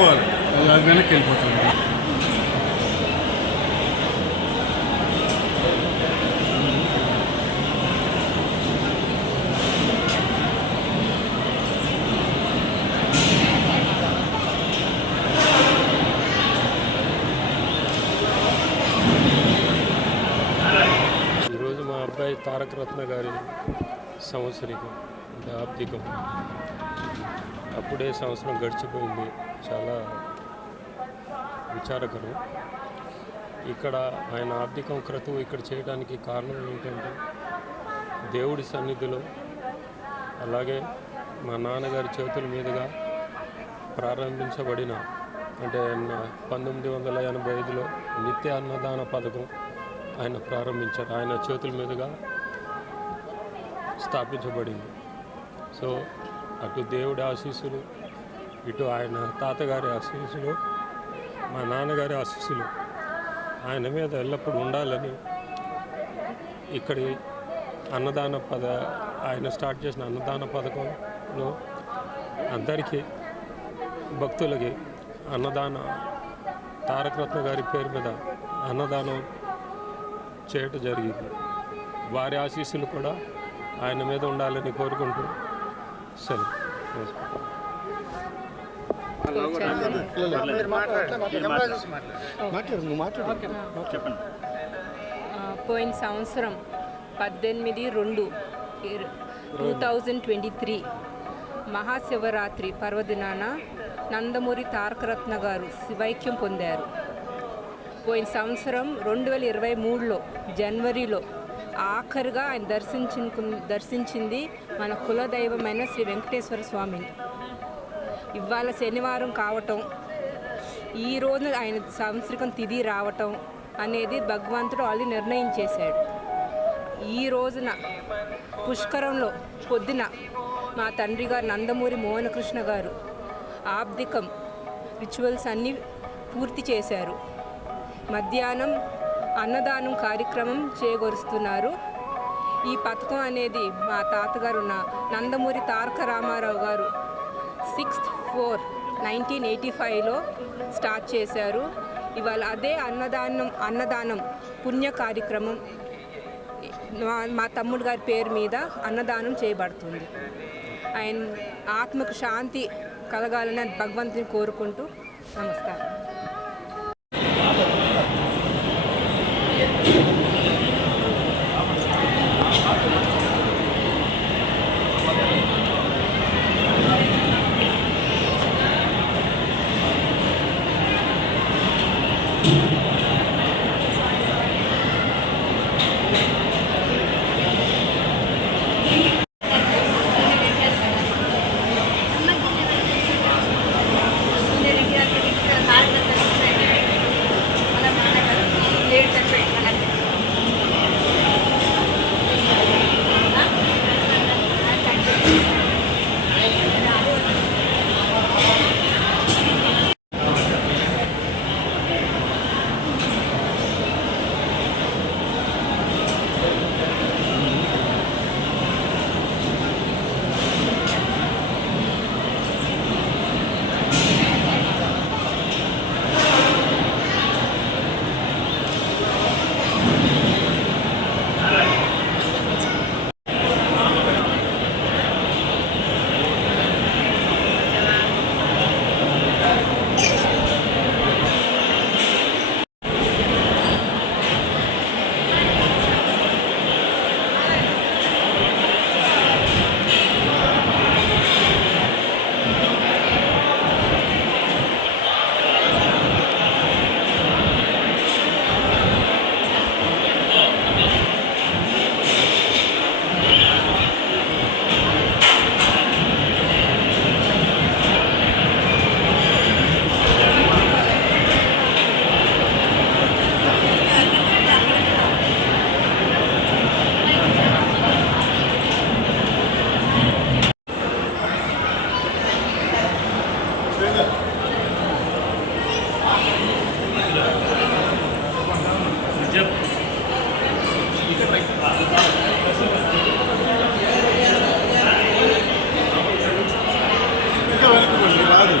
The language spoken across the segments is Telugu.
వెళ్ళిపోవాలి, అది వెనక్కి వెళ్ళిపోతాం. ఈరోజు మా అబ్బాయి తారక రత్న గారి సంవత్సరికం, అంటే ఆబ్దికం. అప్పుడే సంవత్సరం గడిచిపోయింది. చాలా విచారకరం. ఇక్కడ ఆయన ఆబ్దికం క్రతువు ఇక్కడ చేయడానికి కారణం ఏంటంటే దేవుడి సన్నిధిలో, అలాగే మా నాన్నగారి చేతుల మీదుగా ప్రారంభించబడిన, అంటే 1985లో నిత్య అన్నదాన పథకం ఆయన ప్రారంభించారు. ఆయన చేతుల మీదుగా స్థాపించబడింది. సో అటు దేవుడి ఆశీస్సులు, ఇటు ఆయన తాతగారి ఆశీస్సులు, మా నాన్నగారి ఆశీస్సులు ఆయన మీద ఎల్లప్పుడూ ఉండాలని ఇక్కడి ఆయన స్టార్ట్ చేసిన అన్నదాన పథకంలో అందరికీ భక్తులకి తారక రత్న గారి పేరు మీద అన్నదానం చేయటం జరిగింది. వారి ఆశీస్సులు కూడా ఆయన మీద ఉండాలని కోరుకుంటూ సరే. పోయిన సంవత్సరం 18/2/2023 మహాశివరాత్రి పర్వదినాన నందమూరి తారక రత్న గారు శివైక్యం పొందారు. పోయిన సంవత్సరం 2023లో జనవరిలో ఆఖరిగా ఆయన దర్శించింది మన కులదైవమైన శ్రీ వెంకటేశ్వర స్వామిని. ఇవాళ శనివారం కావటం, ఈ రోజు ఆయన సంవత్సరికం తిథి రావటం అనేది భగవంతుడు ఆల్రెడీ నిర్ణయించేశాడు. ఈ రోజున పుష్కరంలో పొద్దున మా తండ్రి గారు నందమూరి మోహనకృష్ణ గారు ఆబ్దికం రిచువల్స్ అన్నీ పూర్తి చేశారు. మధ్యాహ్నం అన్నదానం కార్యక్రమం చేకూరుస్తున్నారు. ఈ పథకం అనేది మా తాతగారు నందమూరి తారక రామారావు గారు 6/4/1985లో స్టార్ట్ చేశారు. ఇవాళ అదే అన్నదానం పుణ్య కార్యక్రమం మా తమ్ముడు గారి పేరు మీద అన్నదానం చేయబడుతుంది. ఆయన ఆత్మకు శాంతి కలగాలని భగవంతుని కోరుకుంటూ నమస్కారం. రాదు.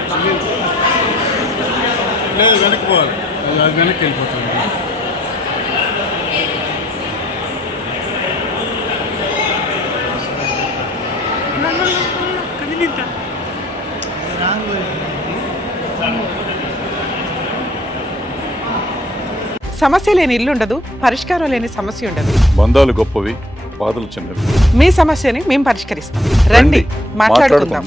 వెనక్కి వెళ్ళిపోతాను. సమస్య లేని ఇల్లు ఉండదు, పరిష్కారం లేని సమస్య ఉండదు. బంధాలు గొప్పవి, బాధలు చిన్నవి. మీ సమస్యని మేము పరిష్కరిస్తాం. రండి, మాట్లాడుకుందాం.